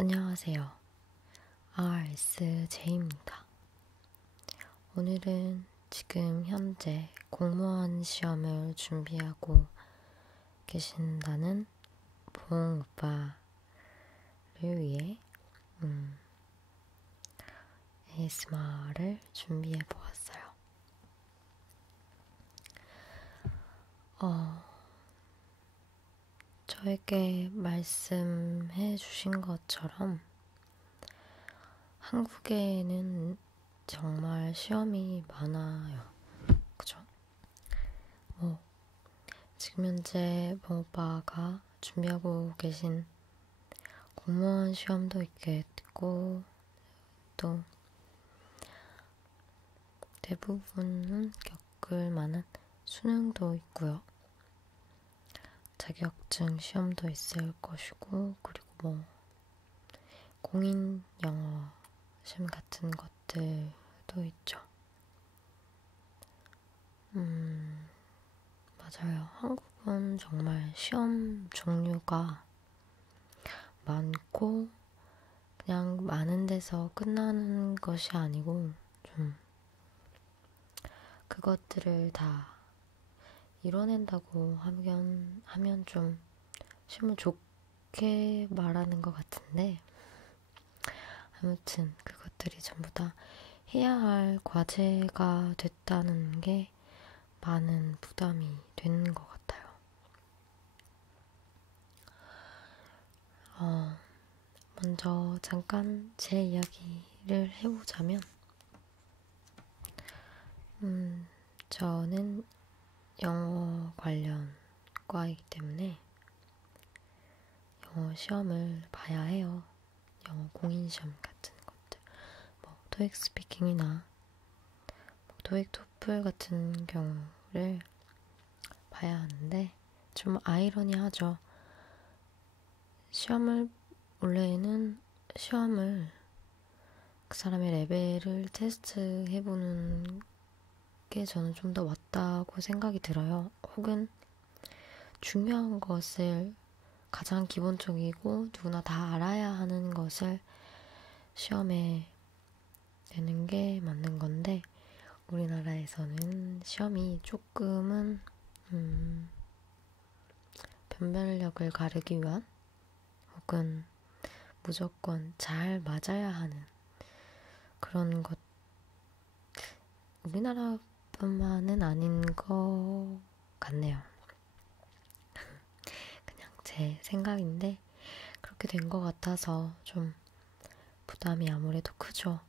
안녕하세요. RSJ입니다. 오늘은 지금 현재 공무원 시험을 준비하고 계신다는 봉 오빠를 위해 ASMR을 준비해 보았어요. 저에게 말씀해 주신 것처럼 한국에는 정말 시험이 많아요. 그죠? 지금 현재 봉 오빠가 준비하고 계신 공무원 시험도 있겠고, 또 대부분은 겪을 만한 수능도 있고요. 자격증 시험도 있을 것이고, 그리고 공인 영어 시험 같은 것들도 있죠. 맞아요. 한국은 정말 시험 종류가 많고, 그냥 많은 데서 끝나는 것이 아니고, 좀 그것들을 다 이뤄낸다고 하면 좀 시험을 좋게 말하는 것 같은데, 아무튼 그것들이 전부 다 해야 할 과제가 됐다는 게 많은 부담이 되는 것 같아요. 먼저 잠깐 제 이야기를 해보자면, 저는 영어 관련 과이기 때문에 영어 시험을 봐야 해요. 영어 공인 시험 같은 것들. 토익 스피킹이나 토익 토플 같은 경우를 봐야 하는데, 좀 아이러니하죠. 원래는 시험을 그 사람의 레벨을 테스트해보는 게 저는 좀 더 맞다고 생각이 들어요. 혹은 중요한 것을 가장 기본적이고 누구나 다 알아야 하는 것을 시험에 내는 게 맞는 건데, 우리나라에서는 시험이 조금은 변별력을 가르기 위한, 혹은 무조건 잘 맞아야 하는 그런 것, 우리나라뿐만은 아닌 것 같네요. 그냥 제 생각인데 그렇게 된 것 같아서 좀 부담이 아무래도 크죠.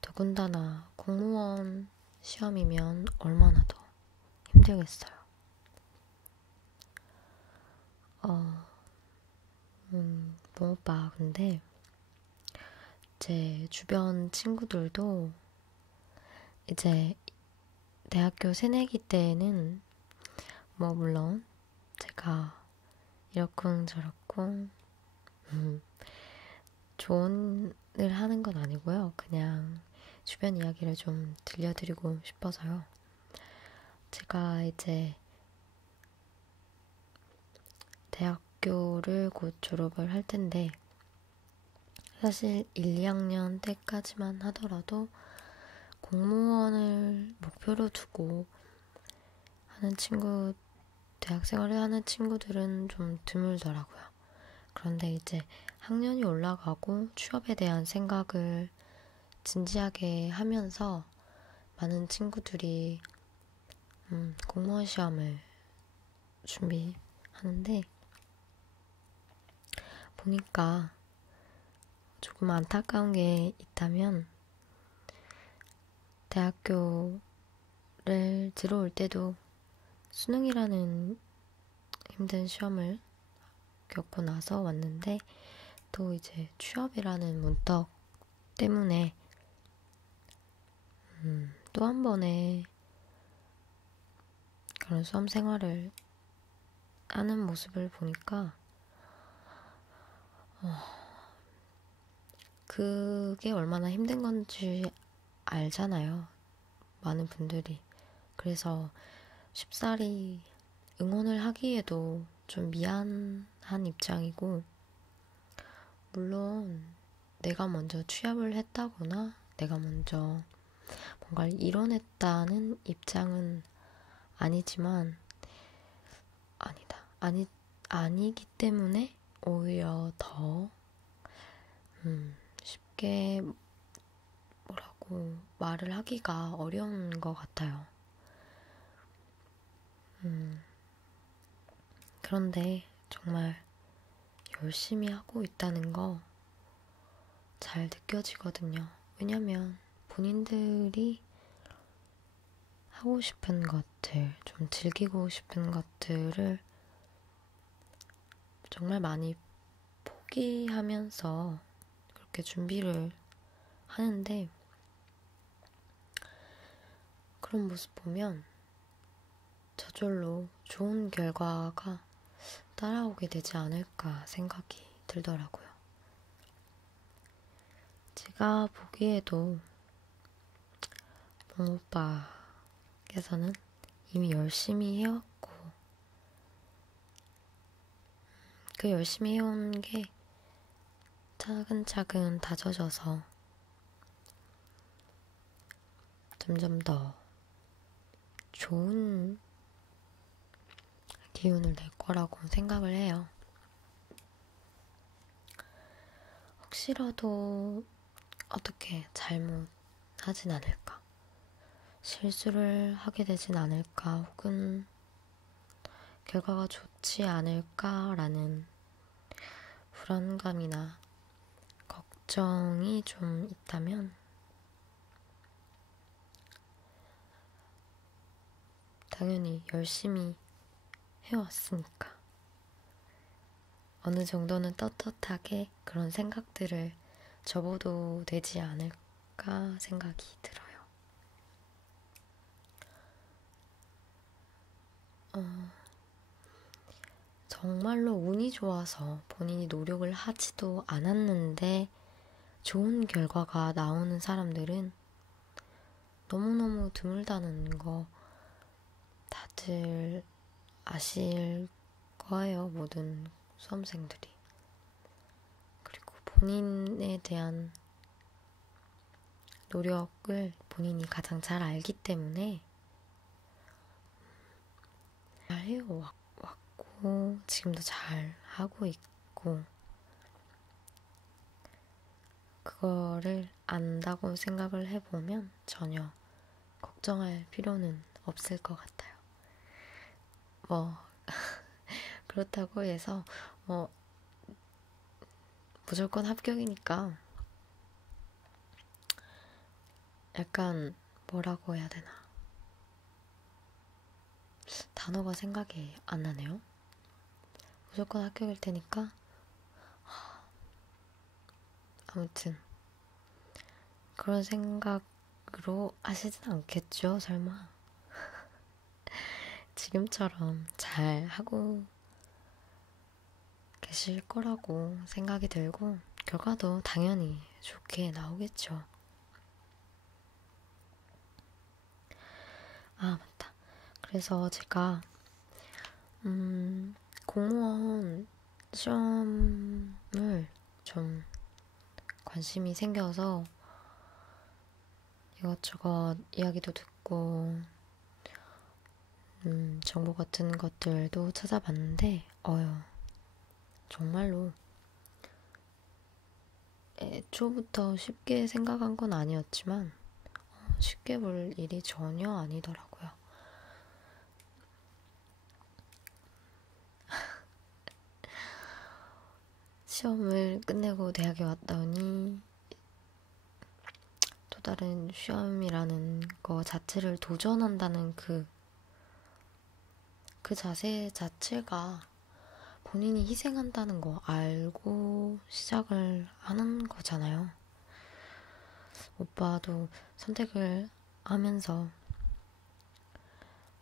더군다나 공무원 시험이면 얼마나 더 힘들겠어요. 오빠, 근데 제 주변 친구들도 이제 대학교 새내기 때에는 물론 제가 이러쿵저러쿵 조언을 하는 건 아니고요. 그냥 주변 이야기를 좀 들려드리고 싶어서요. 제가 이제 대학교를 곧 졸업을 할 텐데, 사실 1, 2학년 때까지만 하더라도 공무원을 목표로 두고 대학 생활을 하는 친구들은 좀 드물더라고요. 그런데 이제 학년이 올라가고 취업에 대한 생각을 진지하게 하면서 많은 친구들이 공무원 시험을 준비하는데, 보니까 조금 안타까운 게 있다면, 대학교를 들어올 때도 수능이라는 힘든 시험을 겪고 나서 왔는데, 또 이제 취업이라는 문턱 때문에 또 한 번의 그런 수험 생활을 하는 모습을 보니까 그게 얼마나 힘든 건지 알잖아요. 많은 분들이. 그래서 쉽사리 응원을 하기에도 좀 미안한 입장이고, 물론 내가 먼저 취업을 했다거나 내가 먼저 뭔가를 이뤄냈다는 입장은 아니지만 아니기 때문에 오히려 더 쉽게 뭐라고 말을 하기가 어려운 것 같아요. 그런데 정말 열심히 하고 있다는 거 잘 느껴지거든요. 왜냐면 본인들이 하고 싶은 것들, 좀 즐기고 싶은 것들을 정말 많이 포기하면서 그렇게 준비를 하는데 그런 모습 보면 저절로 좋은 결과가 따라오게 되지 않을까 생각이 들더라고요. 제가 보기에도 몽 오빠께서는 이미 열심히 해왔고 그 열심히 해온 게 차근차근 다져져서 점점 더 좋은 기운을 낼 거라고 생각을 해요. 혹시라도 어떻게 잘못하진 않을까? 실수를 하게 되진 않을까? 혹은 결과가 좋지 않을까라는 불안감이나 걱정이 좀 있다면 당연히 열심히 해왔으니까 어느 정도는 떳떳하게 그런 생각들을 접어도 되지 않을까 생각이 들어요. 정말로 운이 좋아서 본인이 노력을 하지도 않았는데 좋은 결과가 나오는 사람들은 너무너무 드물다는 거 다들 아실 거예요, 모든 수험생들이. 그리고 본인에 대한 노력을 본인이 가장 잘 알기 때문에 잘 해왔고 지금도 잘 하고 있고 그거를 안다고 생각을 해보면 전혀 걱정할 필요는 없을 것 같아요. 그렇다고 해서 무조건 합격이니까 약간 뭐라고 해야 되나 단어가 생각이 안 나네요. 무조건 합격일 테니까 아무튼 그런 생각으로 하시진 않겠죠, 설마. 지금처럼 잘 하고 계실 거라고 생각이 들고 결과도 당연히 좋게 나오겠죠. 아, 맞다. 그래서 제가 공무원 시험을 좀 관심이 생겨서 이것저것 이야기도 듣고 정보 같은 것들도 찾아봤는데 정말로 애초부터 쉽게 생각한 건 아니었지만 쉽게 볼 일이 전혀 아니더라고요. 시험을 끝내고 대학에 왔더니 또 다른 시험이라는 거 자체를 도전한다는 그 자세 자체가 본인이 희생한다는 거 알고 시작을 하는 거잖아요. 오빠도 선택을 하면서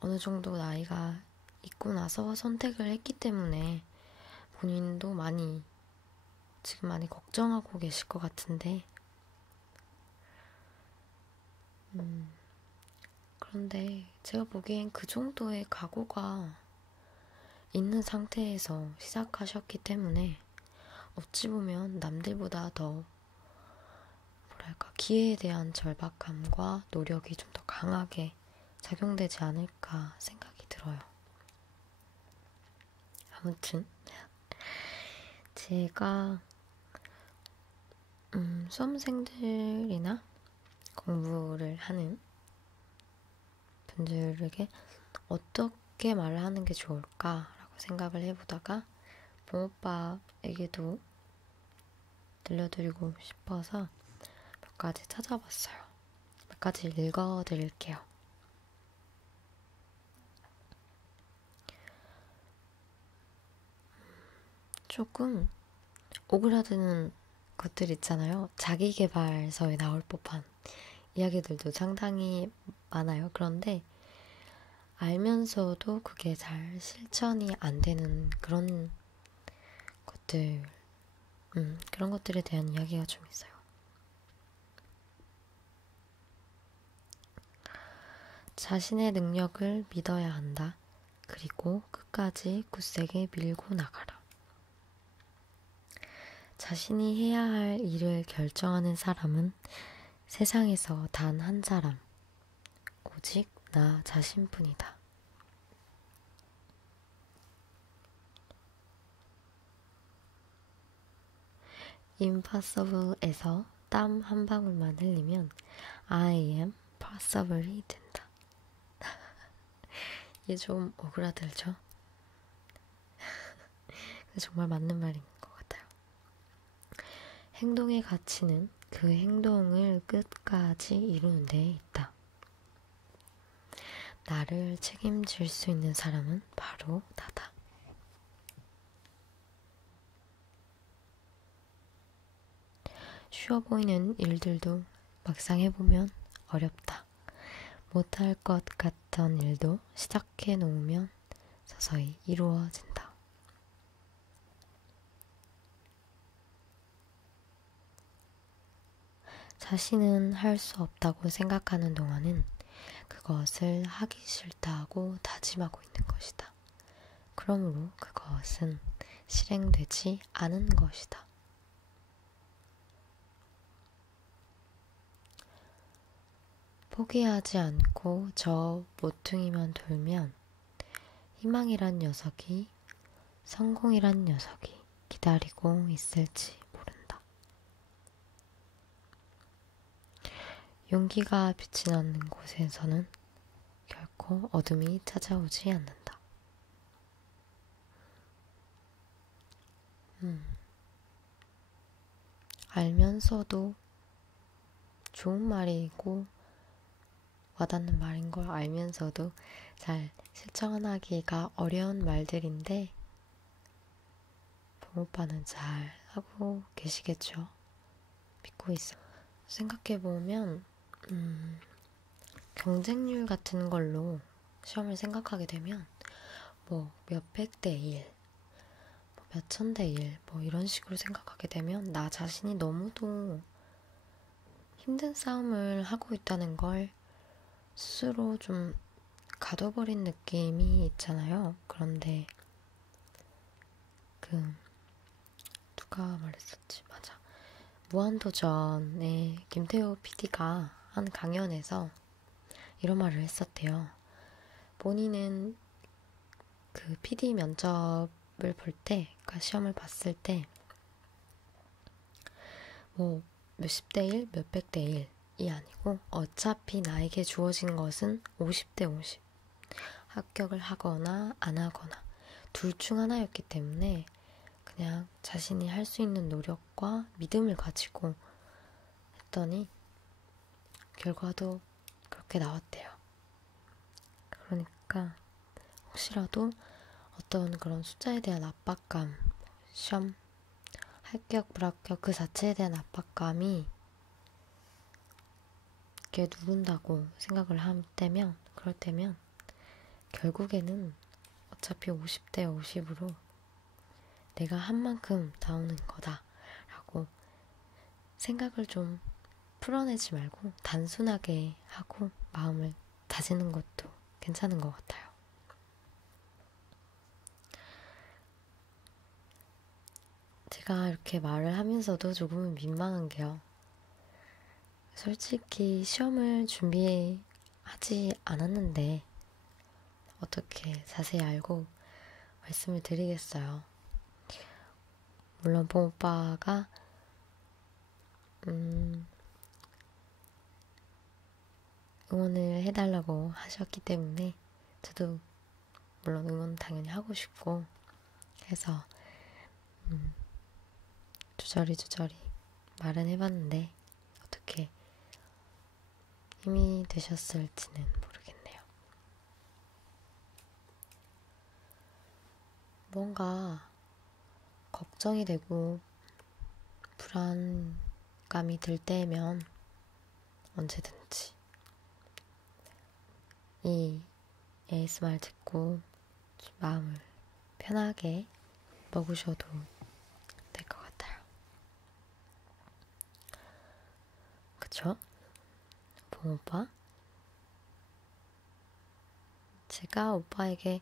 어느 정도 나이가 있고 나서 선택을 했기 때문에 본인도 지금 많이 걱정하고 계실 것 같은데, 그런데 제가 보기엔 그 정도의 각오가 있는 상태에서 시작하셨기 때문에 어찌 보면 남들보다 더 뭐랄까 기회에 대한 절박함과 노력이 좀 더 강하게 작용되지 않을까 생각이 들어요. 아무튼 제가 수험생들이나 공부를 하는 분들에게 어떻게 말하는 게 좋을까라고 생각을 해보다가 붕어빵에게도 들려드리고 싶어서 몇 가지 찾아봤어요. 몇 가지 읽어드릴게요. 조금 오그라드는 것들 있잖아요. 자기계발서에 나올 법한 이야기들도 상당히 많아요. 그런데 알면서도 그게 잘 실천이 안 되는 그런 것들, 그런 것들에 대한 이야기가 좀 있어요. 자신의 능력을 믿어야 한다. 그리고 끝까지 굳세게 밀고 나가라. 자신이 해야 할 일을 결정하는 사람은 세상에서 단 한 사람, 오직 나 자신뿐이다. Impossible에서 땀 한 방울만 흘리면 I am possible이 된다. 이게 좀 오그라들죠? 정말 맞는 말인 것 같아요. 행동의 가치는 그 행동을 끝까지 이루는 데 있다. 나를 책임질 수 있는 사람은 바로 나다. 쉬워 보이는 일들도 막상 해보면 어렵다. 못할 것 같던 일도 시작해 놓으면 서서히 이루어진다. 자신은 할 수 없다고 생각하는 동안은 그것을 하기 싫다고 다짐하고 있는 것이다. 그러므로 그것은 실행되지 않은 것이다. 포기하지 않고 저 모퉁이만 돌면 희망이란 녀석이, 성공이란 녀석이 기다리고 있을지 모른다. 용기가 빛이 나는 곳에서는 결코 어둠이 찾아오지 않는다. 알면서도 좋은 말이고 와닿는 말인 걸 알면서도 잘 실천하기가 어려운 말들인데 붕어빠는 잘 하고 계시겠죠? 믿고 있어요. 생각해보면 경쟁률 같은 걸로 시험을 생각하게 되면 뭐 몇백 대 1, 뭐 몇천 대 1, 뭐 이런 식으로 생각하게 되면 나 자신이 너무도 힘든 싸움을 하고 있다는 걸 스스로 좀 가둬버린 느낌이 있잖아요. 그런데 누가 말했었지? 맞아. 무한도전의 김태호 PD가 한 강연에서 이런 말을 했었대요. 본인은 그 PD 면접을 볼 때, 그러니까 시험을 봤을 때, 뭐 몇십 대 1, 몇백 대 1이 아니고 어차피 나에게 주어진 것은 50대 50. 합격을 하거나 안 하거나 둘 중 하나였기 때문에 그냥 자신이 할 수 있는 노력과 믿음을 가지고 했더니 결과도 그렇게 나왔대요. 그러니까 혹시라도 어떤 그런 숫자에 대한 압박감, 시험, 합격, 불합격 그 자체에 대한 압박감이 이렇게 누른다고 생각을 그럴 때면 결국에는 어차피 50대 50으로 내가 한 만큼 나오는 거다라고 생각을 좀 풀어내지 말고 단순하게 하고 마음을 다지는 것도 괜찮은 것 같아요. 제가 이렇게 말을 하면서도 조금은 민망한 게요. 솔직히 시험을 준비하지 않았는데 어떻게 자세히 알고 말씀을 드리겠어요. 물론 뽕오빠가 응원을 해달라고 하셨기 때문에 저도 물론 응원 당연히 하고 싶고 해서 조절이 말은 해봤는데 어떻게 힘이 되셨을지는 모르겠네요. 뭔가 걱정이 되고 불안감이 들 때면 언제든지 이 ASMR 듣고 마음을 편하게 먹으셔도 될 것 같아요. 그쵸? 봉오빠? 제가 오빠에게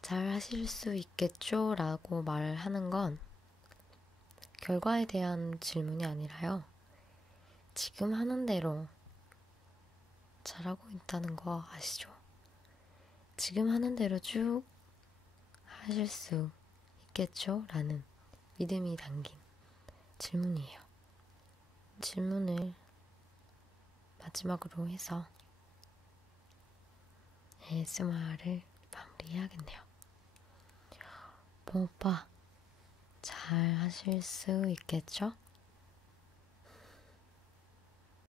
잘 하실 수 있겠죠? 라고 말하는 건 결과에 대한 질문이 아니라요. 지금 하는 대로 잘하고 있다는 거 아시죠? 지금 하는 대로 쭉 하실 수 있겠죠? 라는 믿음이 담긴 질문이에요. 질문을 마지막으로 해서 ASMR을 마무리해야겠네요. 봉오빠, 잘 하실 수 있겠죠?